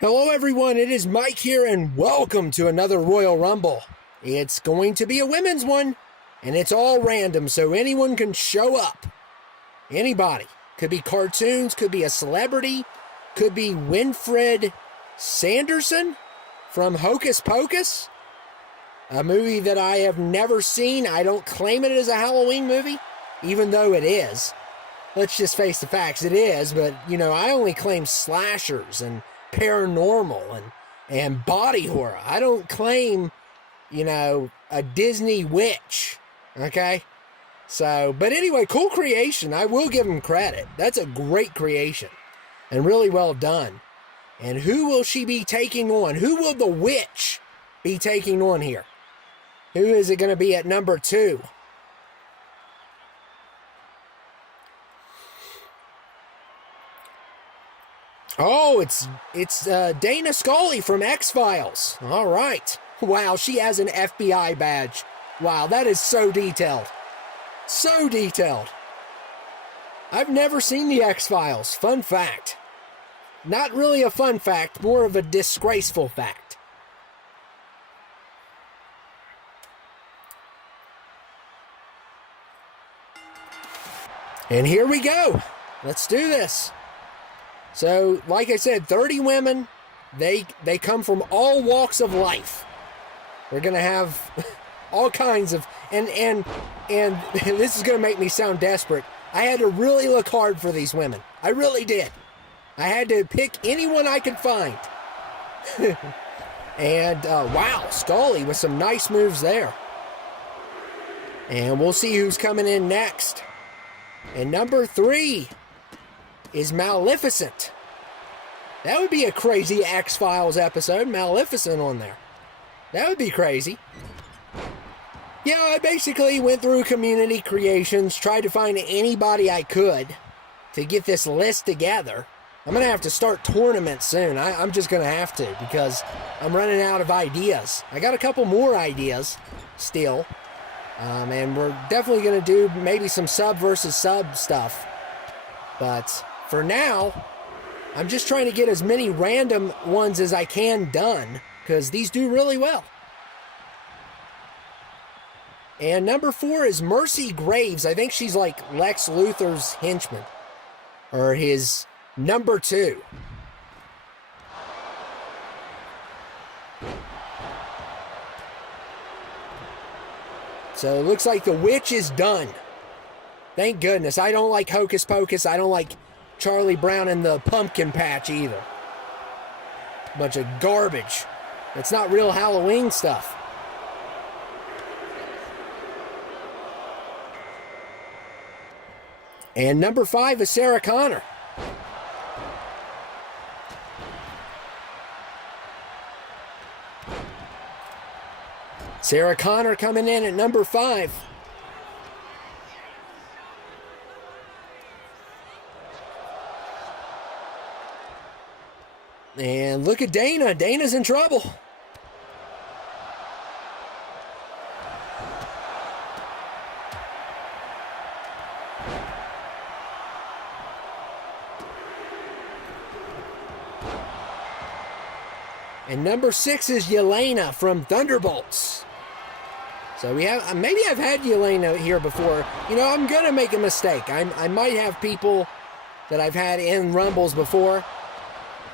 Hello everyone, it is Mike here and welcome to another Royal Rumble. It's going to be a women's one and it's all random so anyone can show up. Anybody. Could be cartoons, could be a celebrity, could be Winfred Sanderson from Hocus Pocus. A movie that I have never seen. I don't claim it as a Halloween movie, even though it is. Let's just face the facts, it is, but I only claim slashers and paranormal and body horror. I don't claim, a Disney witch, okay? So, but anyway, cool creation. I will give them credit. That's a great creation and really well done. And who will she be taking on? Who will the witch be taking on here? Who is it going to be at number 2? Oh, it's Dana Scully from X-Files. All right. Wow, she has an FBI badge. Wow, that is so detailed. So detailed. I've never seen the X-Files. Fun fact. Not really a fun fact, more of a disgraceful fact. And here we go. Let's do this. So, like I said, 30 women. They come from all walks of life. We're going to have all kinds of... And this is going to make me sound desperate. I had to really look hard for these women. I really did. I had to pick anyone I could find. And, wow, Scully with some nice moves there. And we'll see who's coming in next. And number 3 is Maleficent. That would be a crazy X-Files episode, Maleficent on there. That would be crazy. Yeah, I basically went through Community Creations, tried to find anybody I could to get this list together. I'm going to have to start tournaments soon. I'm just going to have to because I'm running out of ideas. I got a couple more ideas still. And we're definitely going to do maybe some sub versus sub stuff. But for now, I'm just trying to get as many random ones as I can done, because these do really well. And number 4 is Mercy Graves. I think she's like Lex Luthor's henchman, or his number 2. So it looks like the witch is done. Thank goodness. I don't like Hocus Pocus. I don't like Charlie Brown and the Pumpkin Patch either. Bunch of garbage. It's not real Halloween stuff. And number 5 is Sarah Connor. Sarah Connor coming in at number 5. And look at Dana. Dana's in trouble. And number 6 is Yelena from Thunderbolts. So we have, maybe I've had Yelena here before. I'm going to make a mistake. I might have people that I've had in Rumbles before.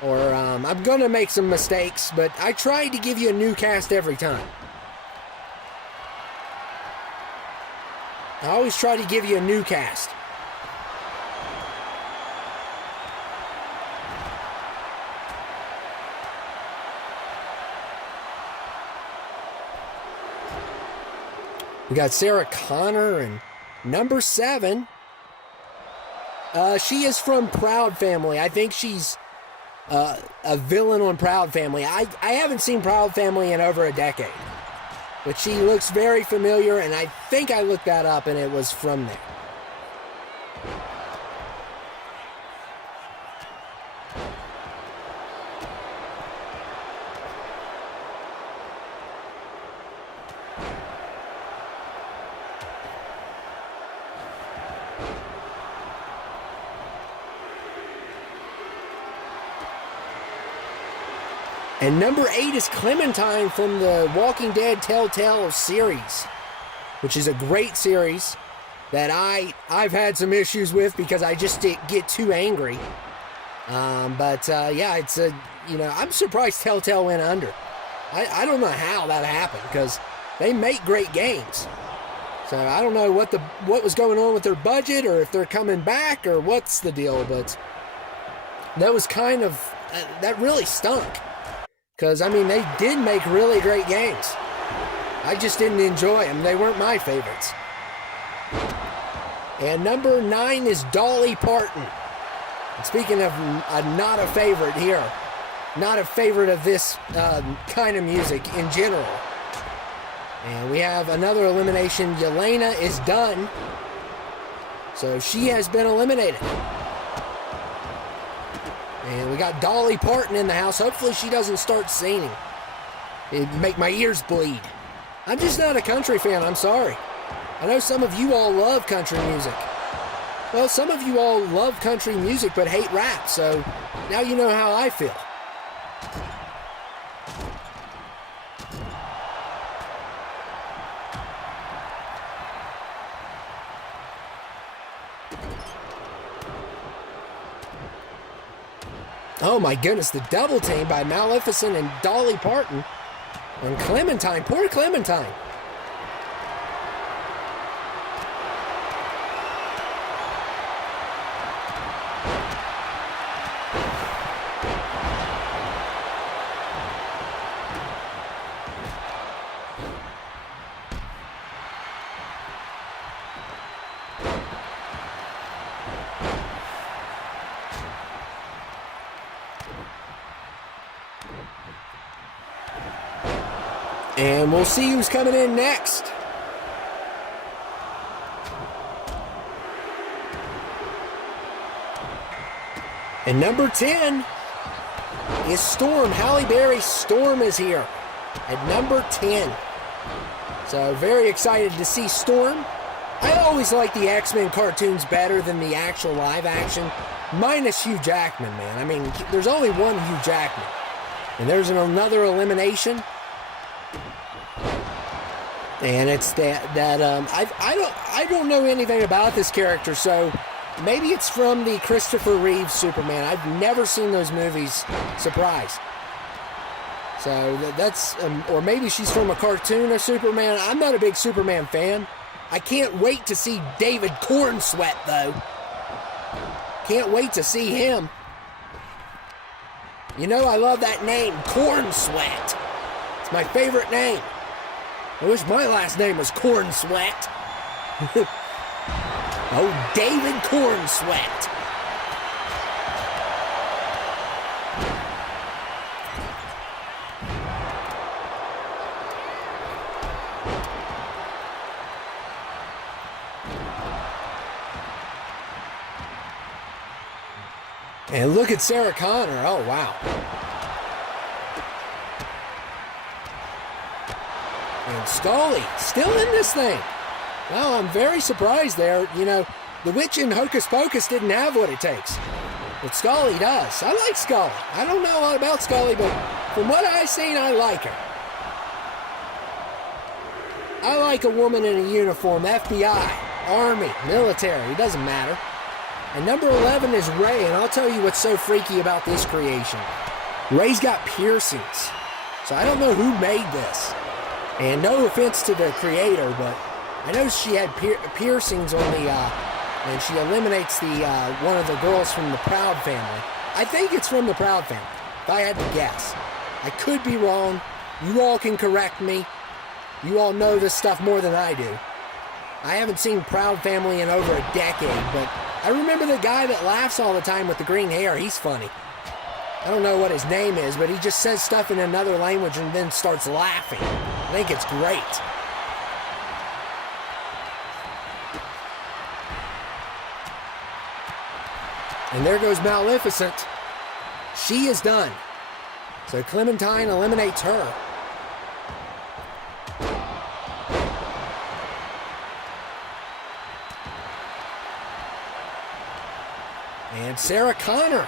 Or I'm going to make some mistakes, but I try to give you a new cast every time. I always try to give you a new cast. We got Sarah Connor and number 7. She is from Proud Family. I think she's a villain on Proud Family. I haven't seen Proud Family in over a decade. But she looks very familiar, and I think I looked that up, and it was from there. And number 8 is Clementine from the Walking Dead Telltale series, which is a great series that I've had some issues with because I just get too angry. Yeah, it's I'm surprised Telltale went under. I don't know how that happened because they make great games. So I don't know what was going on with their budget or if they're coming back or what's the deal, but that was kind of, that really stunk. Because, I mean, they did make really great games. I just didn't enjoy them. They weren't my favorites. And number 9 is Dolly Parton. And speaking of not a favorite here, not a favorite of this kind of music in general. And we have another elimination. Yelena is done. So she has been eliminated. And we got Dolly Parton in the house. Hopefully she doesn't start singing. It'd make my ears bleed. I'm just not a country fan, I'm sorry. I know some of you all love country music. Well, some of you all love country music but hate rap, so now you know how I feel. Oh my goodness, the double team by Maleficent and Dolly Parton on Clementine. Poor Clementine. And we'll see who's coming in next. And number 10 is Storm. Halle Berry. Storm is here at number 10. So very excited to see Storm. I always like the X-Men cartoons better than the actual live action, minus Hugh Jackman, man. I mean, there's only one Hugh Jackman. And there's another elimination. And it's I don't know anything about this character, so maybe it's from the Christopher Reeve Superman. I've never seen those movies. Surprise. So that's, or maybe she's from a cartoon of Superman. I'm not a big Superman fan. I can't wait to see David Cornsweat, though. Can't wait to see him. You know, I love that name, Cornsweat. It's my favorite name. I wish my last name was Cornsweat. Oh, David Cornsweat. And look at Sarah Connor. Oh, wow. And Scully, still in this thing. Well, I'm very surprised there. You know, the witch in Hocus Pocus didn't have what it takes. But Scully does. I like Scully. I don't know a lot about Scully, but from what I've seen, I like her. I like a woman in a uniform, FBI, Army, military, it doesn't matter. And number 11 is Ray, and I'll tell you what's so freaky about this creation. Ray's got piercings. So I don't know who made this. And no offense to the creator, but I know she had piercings on the, and she eliminates the one of the girls from the Proud family. I think it's from the Proud family, if I had to guess. I could be wrong. You all can correct me. You all know this stuff more than I do. I haven't seen Proud Family in over a decade, but I remember the guy that laughs all the time with the green hair. He's funny. I don't know what his name is, but he just says stuff in another language and then starts laughing. I think it's great. And there goes Maleficent. She is done. So Clementine eliminates her. And Sarah Connor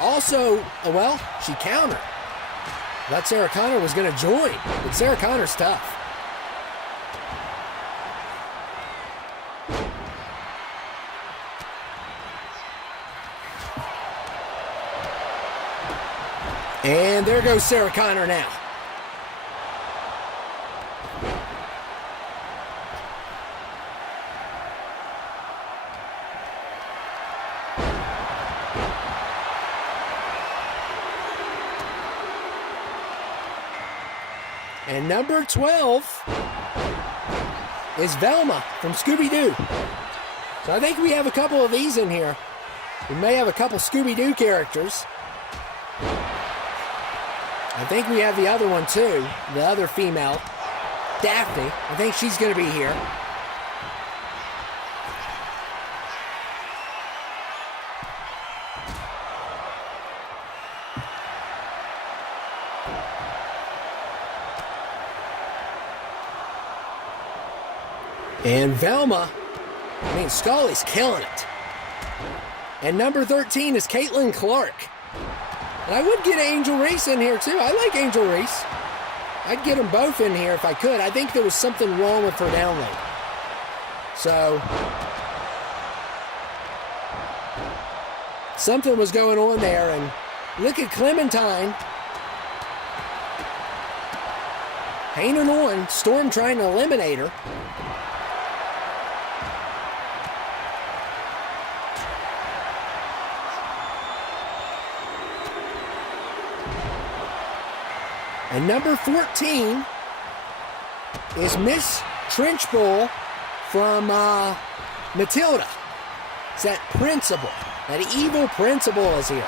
also, well, she countered. Thought Sarah Connor was going to join, but Sarah Connor's tough. And there goes Sarah Connor now. And number 12 is Velma from Scooby-Doo. So I think we have a couple of these in here. We may have a couple Scooby-Doo characters. I think we have the other one too, the other female, Daphne. I think she's going to be here. And Velma, Scully's killing it. And number 13 is Caitlin Clark. And I would get Angel Reese in here too. I like Angel Reese. I'd get them both in here if I could. I think there was something wrong with her download. So, something was going on there. And look at Clementine. Hanging on. Storm trying to eliminate her. And number 14 is Miss Trenchbull from Matilda. It's that principal, that evil principal is here.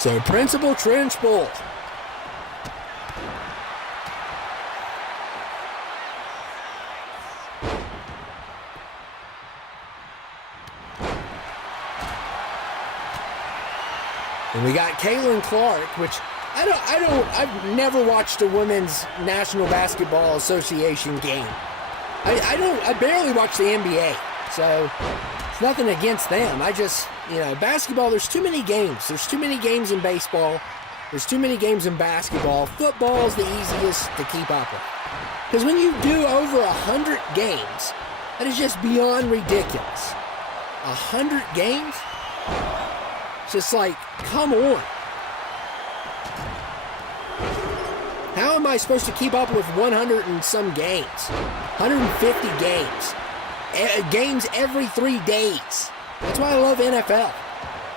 So Principal Trenchbull. And we got Caitlin Clark, which I've never watched a Women's National Basketball Association game. I barely watch the NBA, so it's nothing against them. I just, basketball, there's too many games. There's too many games in baseball. There's too many games in basketball. Football is the easiest to keep up with. Because when you do over 100 games, that is just beyond ridiculous. 100 games? It's just like, come on. How am I supposed to keep up with 100 and some games? 150 games. Games every 3 days. That's why I love NFL.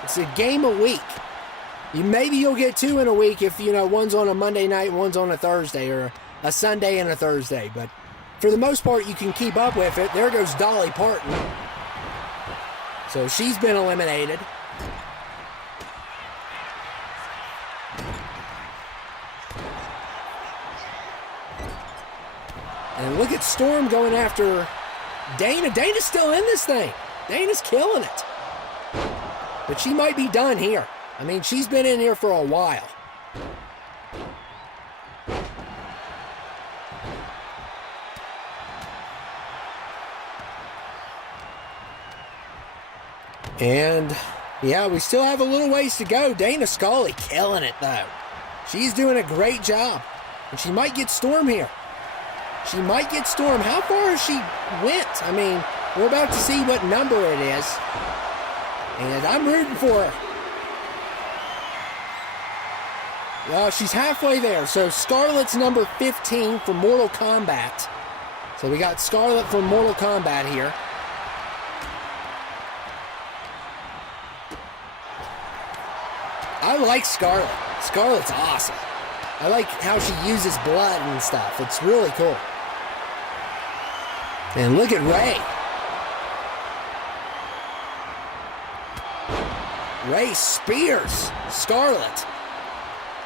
It's a game a week. Maybe you'll get 2 in a week if, one's on a Monday night and one's on a Thursday, or a Sunday and a Thursday. But for the most part, you can keep up with it. There goes Dolly Parton. So she's been eliminated. And look at Storm going after Dana. Dana's still in this thing. Dana's killing it. But she might be done here. She's been in here for a while. And, yeah, we still have a little ways to go. Dana Scully killing it, though. She's doing a great job. And she might get Storm here. She might get Storm. How far has she went? We're about to see what number it is. And I'm rooting for her. Well, she's halfway there. So Scarlett's number 15 for Mortal Kombat. So we got Scarlett from Mortal Kombat here. I like Scarlett. Scarlett's awesome. I like how she uses blood and stuff. It's really cool. And look at Ray. Ray spears Scarlett.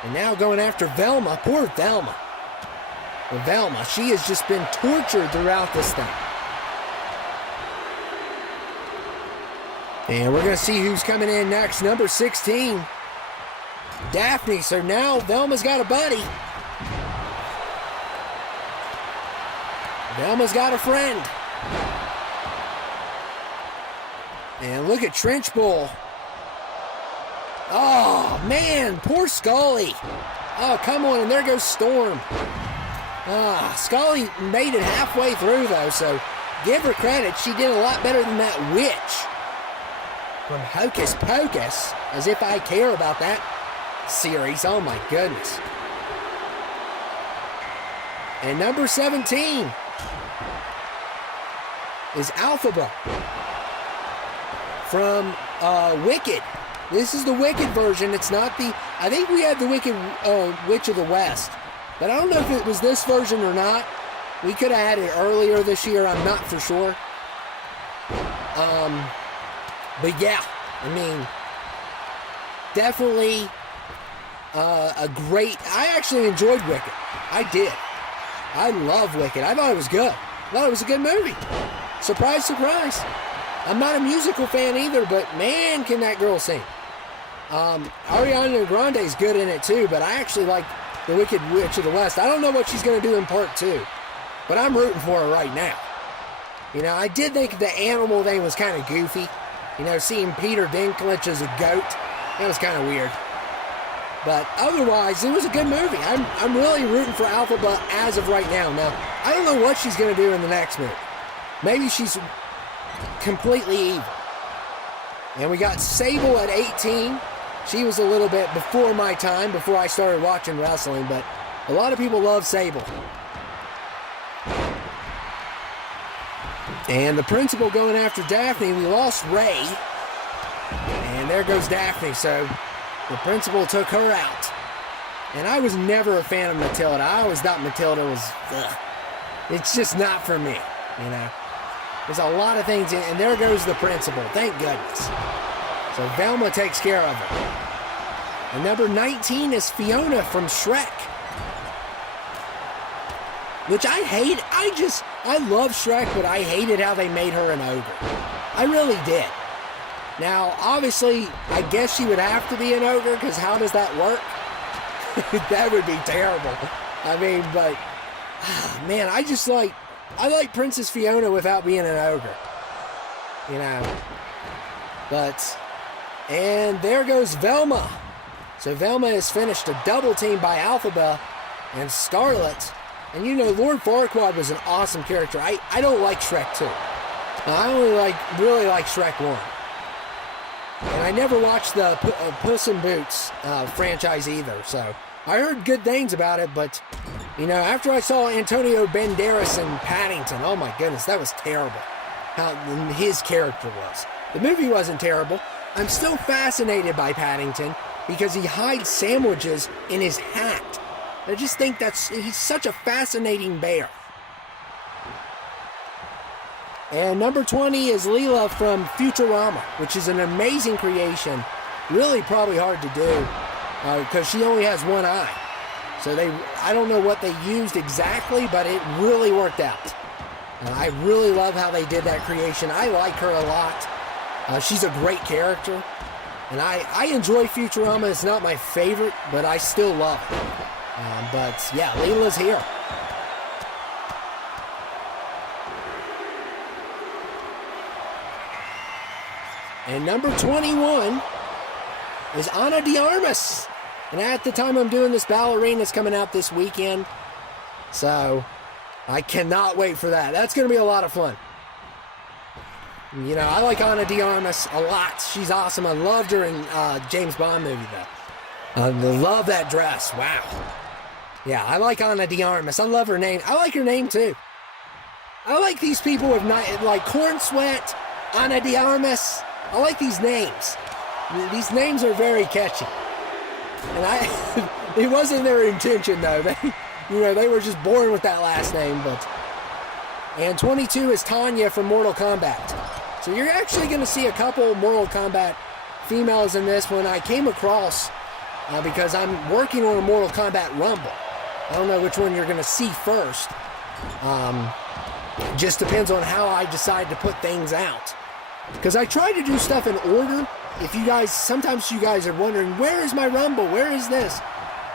And now going after Velma. Poor Velma. Well, Velma, she has just been tortured throughout this thing. And we're going to see who's coming in next. Number 16. Daphne. So now Velma's got a buddy. Velma's got a friend. And look at Trench Bull. Oh, man, poor Scully. Oh, come on, and there goes Storm. Scully made it halfway through, though, so give her credit. She did a lot better than that witch from Hocus Pocus, as if I care about that series. Oh, my goodness. And number 17 is Alphaba from Wicked. This is the Wicked version. It's not the... I think we had the Wicked Witch of the West. But I don't know if it was this version or not. We could have had it earlier this year. I'm not for sure. But yeah, I mean, definitely a great... I actually enjoyed Wicked. I did. I love Wicked. I thought it was good. I thought it was a good movie. Surprise, surprise. I'm not a musical fan either, but man, can that girl sing. Ariana Grande's good in it too, but I actually like the Wicked Witch of the West. I don't know what she's going to do in part 2, but I'm rooting for her right now. You know, I did think the animal thing was kind of goofy. You know, seeing Peter Dinklage as a goat, that was kind of weird. But otherwise, it was a good movie. I'm really rooting for Alphaba as of right now. Now, I don't know what she's going to do in the next movie. Maybe she's completely evil. And we got Sable at 18. She was a little bit before my time, before I started watching wrestling, but a lot of people love Sable. And the principal going after Daphne. We lost Ray. And there goes Daphne. So the principal took her out. And I was never a fan of Matilda. I always thought Matilda was, ugh. It's just not for me, you know. There's a lot of things in, and there goes the principal. Thank goodness. So Velma takes care of her. And number 19 is Fiona from Shrek. Which I hate. I love Shrek, but I hated how they made her an ogre. I really did. Now, obviously, I guess she would have to be an ogre, because how does that work? That would be terrible. I mean, but, man, I like Princess Fiona without being an ogre. You know. But, and there goes Velma. So Velma is finished a double team by Alphaba and Scarlet. And you know, Lord Farquaad was an awesome character. I don't like Shrek 2. I only really like Shrek 1. And I never watched the Puss in Boots franchise either. So I heard good things about it, but you know, after I saw Antonio Banderas in Paddington, oh my goodness, that was terrible. How his character was. The movie wasn't terrible. I'm still fascinated by Paddington because he hides sandwiches in his hat. I just think he's such a fascinating bear. And number 20 is Leela from Futurama, which is an amazing creation. Really probably hard to do because she only has one eye. So I don't know what they used exactly, but it really worked out. And I really love how they did that creation. I like her a lot. She's a great character. And I enjoy Futurama. It's not my favorite, but I still love it. But yeah, Leela's here. And number 21 is Ana de Armas. And at the time I'm doing this, Ballerina's coming out this weekend. So I cannot wait for that. That's going to be a lot of fun. You know, I like Ana de Armas a lot. She's awesome. I loved her in James Bond movie, though. I love that dress. Wow. Yeah, I like Ana de Armas. I love her name. I like her name, too. I like these people with, like, Corn Sweat, Ana de Armas. I like these names. These names are very catchy. And it wasn't their intention, though. They were just born with that last name, but... And 22 is Tanya from Mortal Kombat. So you're actually going to see a couple Mortal Kombat females in this one. I came across because I'm working on a Mortal Kombat Rumble. I don't know which one you're going to see first. Just depends on how I decide to put things out. Because I try to do stuff in order, if you guys, sometimes you guys are wondering, where is my Rumble? Where is this?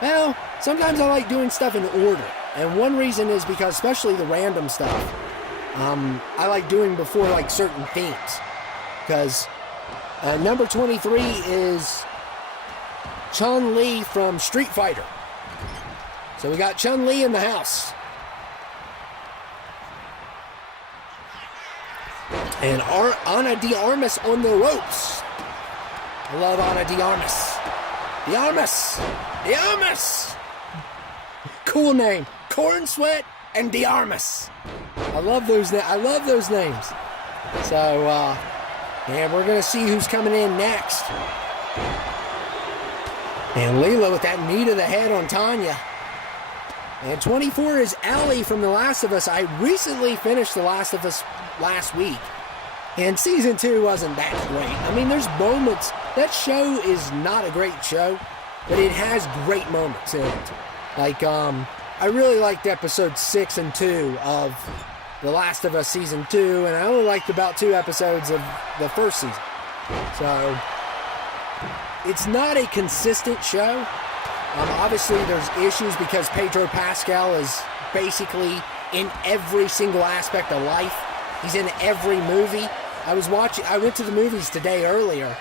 Well, sometimes I like doing stuff in order. And one reason is because, especially the random stuff, I like doing before like certain themes. Because number 23 is Chun-Li from Street Fighter. So we got Chun-Li in the house. And Ana de Armas on the ropes. I love Ana de Armas. De Armas. De Armas. Cool name. Corn Sweat and De Armas. I love those names. So, and we're going to see who's coming in next. And Layla with that knee to the head on Tanya. And 24 is Allie from The Last of Us. I recently finished The Last of Us last week. And season 2 wasn't that great. I mean, there's moments. That show is not a great show, but it has great moments in it. Like, I really liked episode 6 and 2 of The Last of Us season 2, and I only liked about 2 episodes of the first season. So, it's not a consistent show. Obviously, there's issues because Pedro Pascal is basically in every single aspect of life. He's in every movie. I went to the movies today earlier,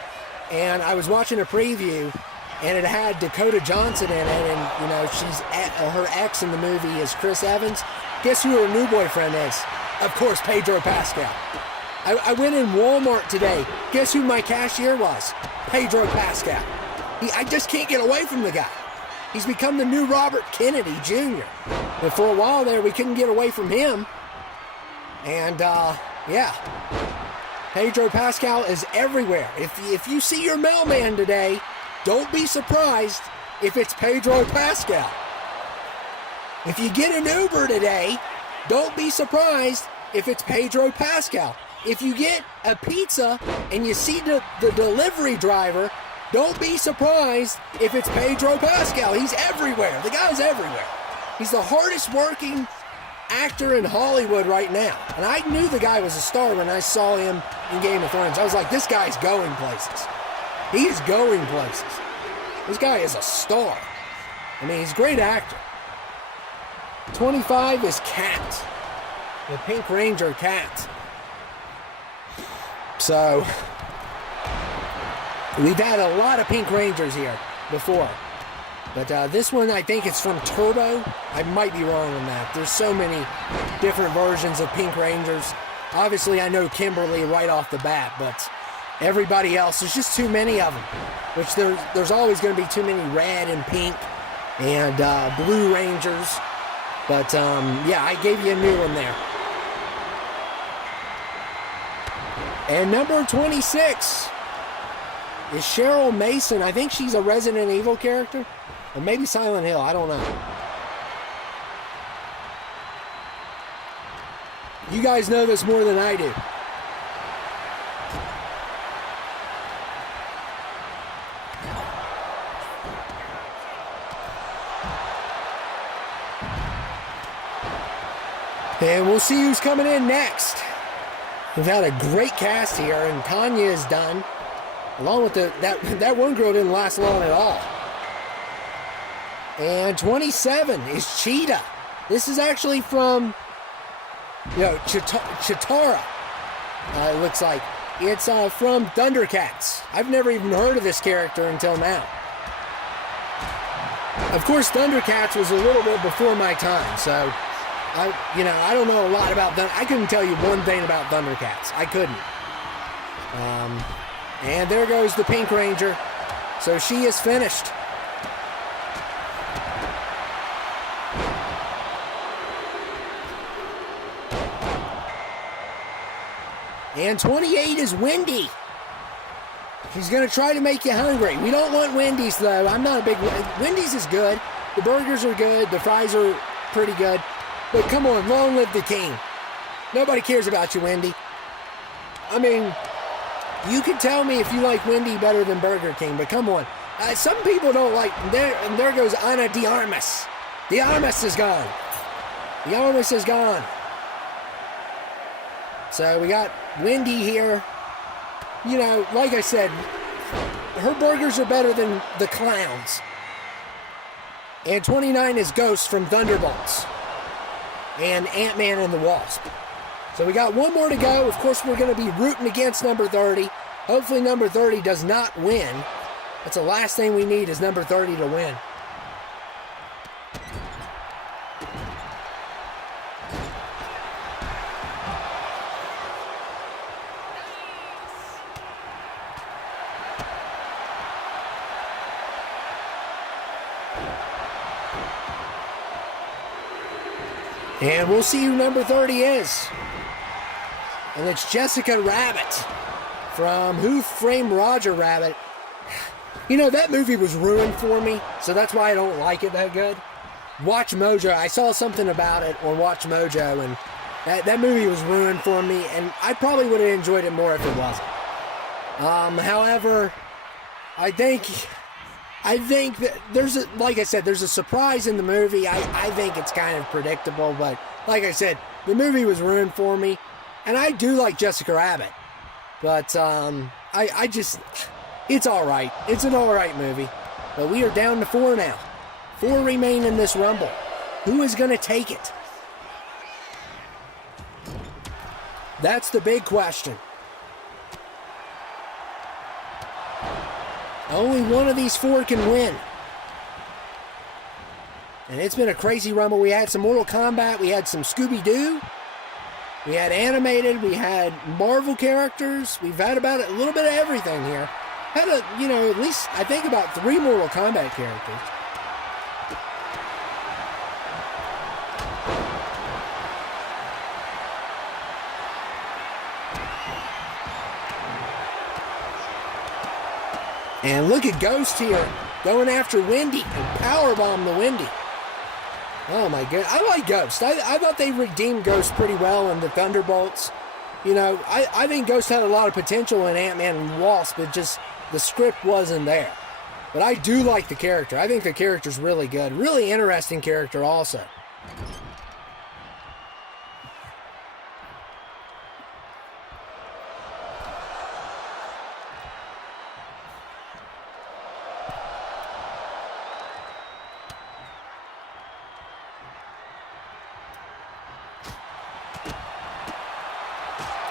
and I was watching a preview, and it had Dakota Johnson in it, and, you know, her ex in the movie is Chris Evans. Guess who her new boyfriend is? Of course, Pedro Pascal. I went in Walmart today. Guess who my cashier was? Pedro Pascal. I just can't get away from the guy. He's become the new Robert Kennedy Jr. And for a while there, we couldn't get away from him. And, yeah. Pedro Pascal is everywhere. If you see your mailman today, don't be surprised if it's Pedro Pascal. If you get an Uber today, don't be surprised if it's Pedro Pascal. If you get a pizza and you see the delivery driver, don't be surprised if it's Pedro Pascal. He's everywhere. The guy's everywhere. He's the hardest working actor in Hollywood right now. And I knew the guy was a star when I saw him in Game of Thrones. I was like, this guy's going places. He is going places. This guy is a star. I mean, he's a great actor. 25 is Cat. The Pink Ranger Cat. So, we've had a lot of Pink Rangers here before. But this one, I think it's from Turbo. I might be wrong on that. There's so many different versions of Pink Rangers. Obviously, I know Kimberly right off the bat, but everybody else, there's just too many of them. Which there's always going to be too many red and pink and blue Rangers. But, yeah, I gave you a new one there. And number 26 is Cheryl Mason. I think she's a Resident Evil character. Or maybe Silent Hill. I don't know. You guys know this more than I do. And we'll see who's coming in next. We've had a great cast here, and Tanya is done. Along with that one girl didn't last long at all. And 27 is Cheetah. This is actually from, Chitara. It looks like. It's from Thundercats. I've never even heard of this character until now. Of course, Thundercats was a little bit before my time, so I don't know a lot about them. I couldn't tell you one thing about Thundercats. I couldn't. And there goes the Pink Ranger. So she is finished. And 28 is Wendy. She's going to try to make you hungry. We don't want Wendy's, though. I'm not a big... Wendy's is good. The burgers are good. The fries are pretty good. But come on, long live the king. Nobody cares about you, Wendy. I mean, you can tell me if you like Wendy better than Burger King, but come on. Some people don't like... And there goes Ana de Armas. De Armas is gone. De Armas is gone. So we got Wendy here. Like I said, her burgers are better than the clowns. And 29 is Ghost from Thunderbolts. And Ant-Man and the Wasp. So we got one more to go. Of course, we're going to be rooting against number 30. Hopefully number 30 does not win. That's the last thing we need is number 30 to win. And we'll see who number 30 is. And it's Jessica Rabbit from Who Framed Roger Rabbit. You know, that movie was ruined for me, so that's why I don't like it that good. Watch Mojo. I saw something about it on Watch Mojo, and that movie was ruined for me, and I probably would have enjoyed it more if it wasn't. However, I think that like I said, there's a surprise in the movie. I think it's kind of predictable, but like I said, the movie was ruined for me. And I do like Jessica Rabbit. But it's all right. It's an all right movie. But we are down to 4 now. 4 remain in this Rumble. Who is going to take it? That's the big question. Only one of these 4 can win. And it's been a crazy Rumble. We had some Mortal Kombat. We had some Scooby-Doo. We had animated. We had Marvel characters. We've had about a little bit of everything here. Had at least, I think, about 3 Mortal Kombat characters. And look at Ghost here, going after Wendy and powerbomb the Wendy. Oh my god, I like Ghost. I thought they redeemed Ghost pretty well in the Thunderbolts. You know, I think Ghost had a lot of potential in Ant-Man and Wasp, but just the script wasn't there. But I do like the character. I think the character's really good. Really interesting character also.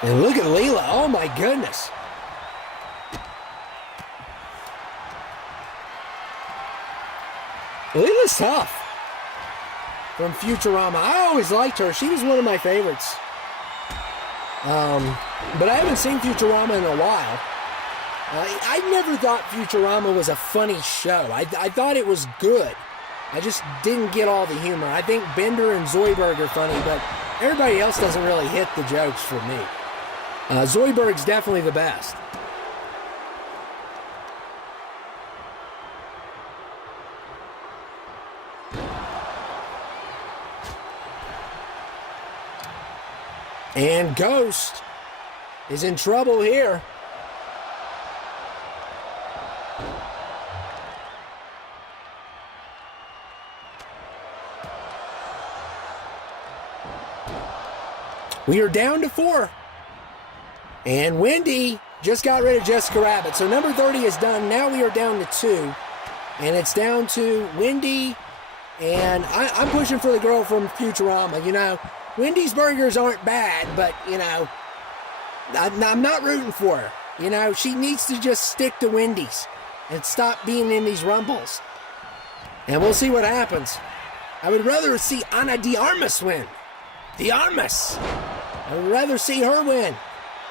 And look at Leela. Oh my goodness. Leela's tough. From Futurama. I always liked her. She was one of my favorites. But I haven't seen Futurama in a while. I never thought Futurama was a funny show. I thought it was good. I just didn't get all the humor. I think Bender and Zoidberg are funny, but everybody else doesn't really hit the jokes for me. Zoidberg's definitely the best. And Ghost is in trouble here. We are down to 4. And Wendy just got rid of Jessica Rabbit. So number 30 is done. Now we are down to 2. And it's down to Wendy. And I'm pushing for the girl from Futurama. You know, Wendy's burgers aren't bad, but, you know, I'm not rooting for her. You know, she needs to just stick to Wendy's and stop being in these rumbles. And we'll see what happens. I would rather see Ana de Armas win. De Armas. I would rather see her win.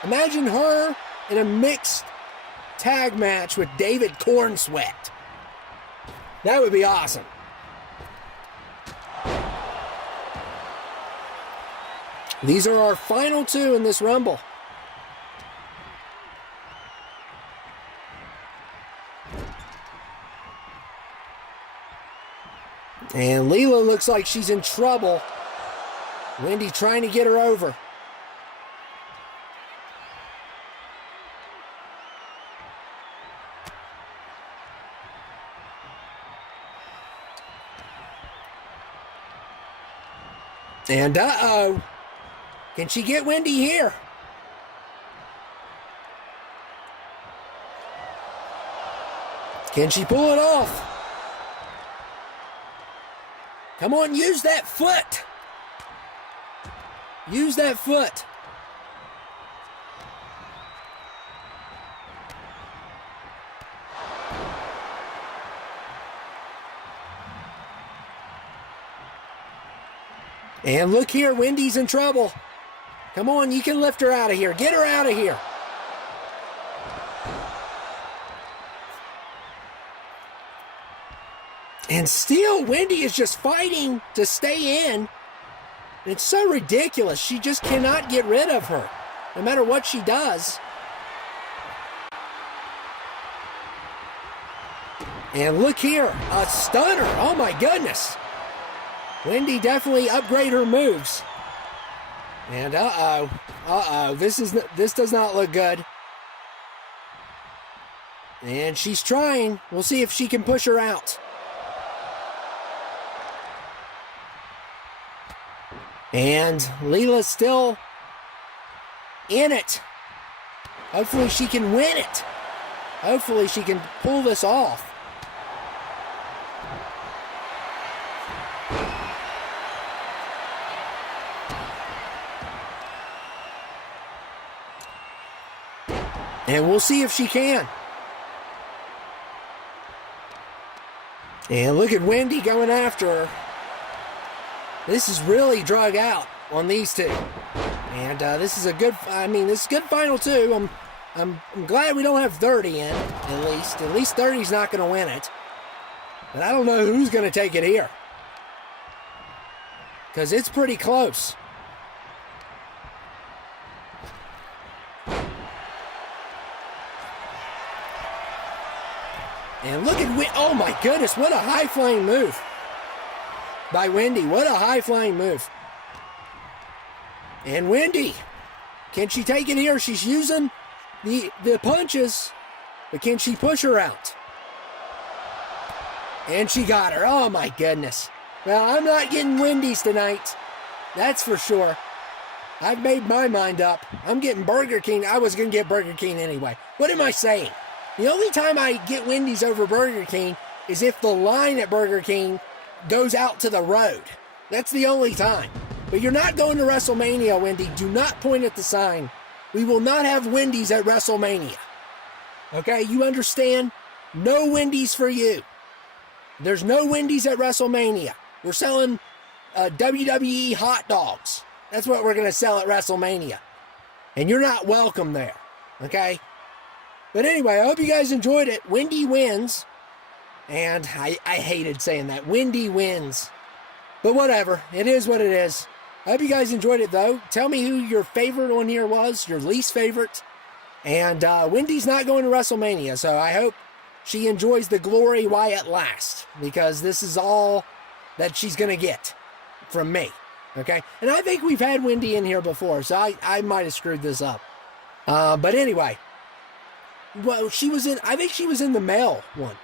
Imagine her in a mixed tag match with David Cornsweat. That would be awesome. These are our final 2 in this Rumble. And Leela looks like she's in trouble. Wendy trying to get her over. And uh-oh. Can she get Wendy here? Can she pull it off? Come on, use that foot. Use that foot. And look here, Wendy's in trouble. Come on, you can lift her out of here. Get her out of here. And still, Wendy is just fighting to stay in. It's so ridiculous. She just cannot get rid of her, no matter what she does. And look here, a stunner. Oh my goodness. Wendy definitely upgrade her moves. And this does not look good. And she's trying. We'll see if she can push her out. And Leela's still in it. Hopefully she can win it. Hopefully she can pull this off. And we'll see if she can. And look at Wendy going after her. This is really drug out on these two. And this is a good, this is good final two. I'm glad we don't have 30 in, at least. At least 30's not going to win it. But I don't know who's going to take it here. Because it's pretty close. And look at, oh my goodness, what a high-flying move by Wendy. What a high-flying move. And Wendy, can she take it here? She's using the punches, but can she push her out? And she got her. Oh my goodness. Well, I'm not getting Wendy's tonight. That's for sure. I've made my mind up. I'm getting Burger King. I was going to get Burger King anyway. What am I saying? The only time I get Wendy's over Burger King is if the line at Burger King goes out to the road. That's the only time. But you're not going to WrestleMania, Wendy. Do not point at the sign. We will not have Wendy's at WrestleMania. Okay, you understand? No Wendy's for you. There's no Wendy's at WrestleMania. We're selling WWE hot dogs. That's what we're going to sell at WrestleMania. And you're not welcome there. Okay? But anyway, I hope you guys enjoyed it. Wendy wins. And I hated saying that. Wendy wins. But whatever. It is what it is. I hope you guys enjoyed it, though. Tell me who your favorite on here was, your least favorite. And Wendy's not going to WrestleMania, so I hope she enjoys the glory while it lasts. Because this is all that she's going to get from me. Okay? And I think we've had Wendy in here before, so I might have screwed this up. But anyway. Well, I think she was in the male one.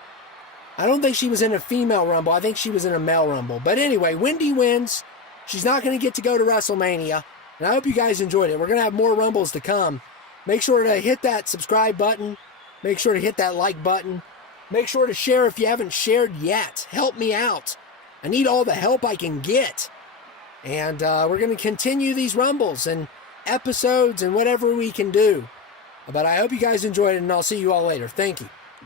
I don't think she was in a female Rumble. I think she was in a male Rumble. But anyway, Wendy wins. She's not going to get to go to WrestleMania. And I hope you guys enjoyed it. We're going to have more Rumbles to come. Make sure to hit that subscribe button. Make sure to hit that like button. Make sure to share if you haven't shared yet. Help me out. I need all the help I can get. And we're going to continue these Rumbles and episodes and whatever we can do. But I hope you guys enjoyed it, and I'll see you all later. Thank you.